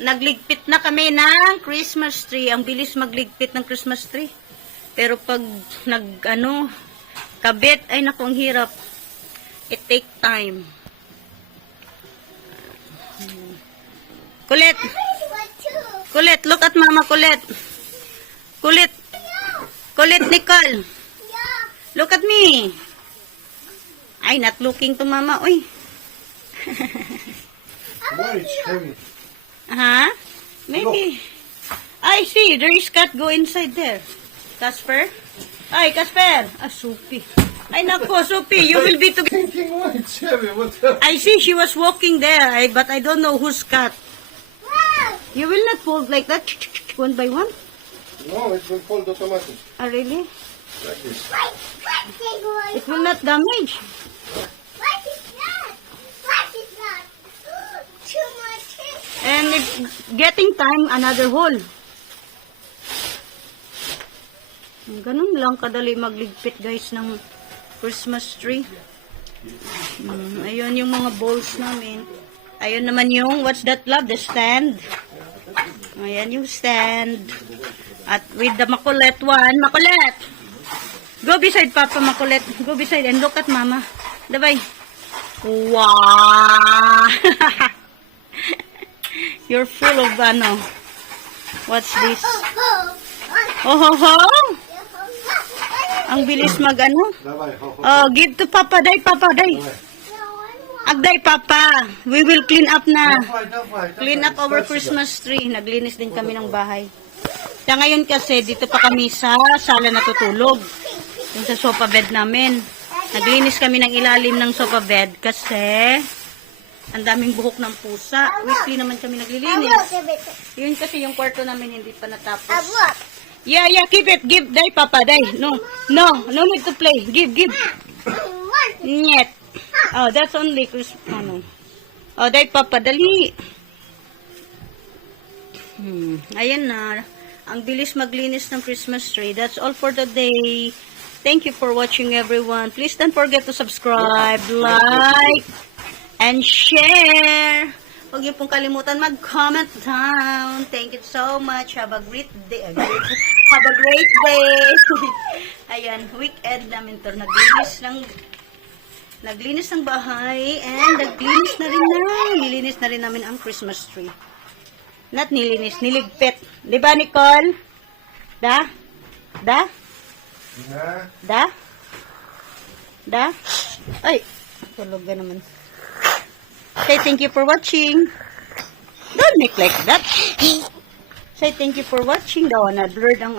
nagligpit na kami ng Christmas tree. Ang bilis magligpit ng Christmas tree. Pero pag kabit, ay naku, ang hirap. It take time. Kulit. Kulit, look at mama, kulit. Kulit. Kulit, Nicole. Look at me. Ay, not looking to mama. Uy. Why it's heavy? Huh? Maybe. I see. There is cat. Go inside there. Casper? Ay, Casper. Ah, Sophie. Ay, nako, Sophie. You will be together. Thinking why it's heavy? What the? I see she was walking there, but I don't know whose cat. You will not fold like that, one by one? No, it will fold automatic. Ah, really? Like this. It will not damage. And if getting time, another hole. Ganun lang kadali magligpit, guys, ng Christmas tree. Ayun yung mga bowls namin. Ayun naman yung, what's that, love? The stand. Ayan yung stand. At with the makulit one. Makulit! Go beside Papa, Makulit. Go beside and look at Mama. Dabay. Wow! You're full of what's this? Oh, ho, ho! Ang bilis Давай, ho. give to Papa, day, Papa, day. Agday, Papa. We will clean up na. Clean up our Christmas tree. Naglinis din kami ng bahay. Kaya ngayon kasi, dito pa kami sa sala natutulog. Yung sa sofa bed namin. Naglinis kami ng ilalim ng sofa bed kasi ang daming buhok ng pusa. Weekly naman kami naglilinis. Yun kasi yung kwarto namin hindi pa natapos. Yeah, keep it. Give, day, Papa, day. No need to play. Give. Nyet. Oh, that's only Christmas. Oh, day, Papa, dali. Ayan na. Ang bilis maglinis ng Christmas tree. That's all for today. Thank you for watching, everyone. Please don't forget to subscribe, like, and share. Huwag niyo pong kalimutan mag-comment down. Thank you so much. Have a great day. Have a great day. Ayan, weekend namin to. Naglinis ng bahay and nilinis na rin namin ang Christmas tree. Not nilinis, niligpit. Di ba, Nicole? Da? Ay, tulog ka naman. Say thank you for watching. Don't make like that. Say thank you for watching daw. Na-blurred ang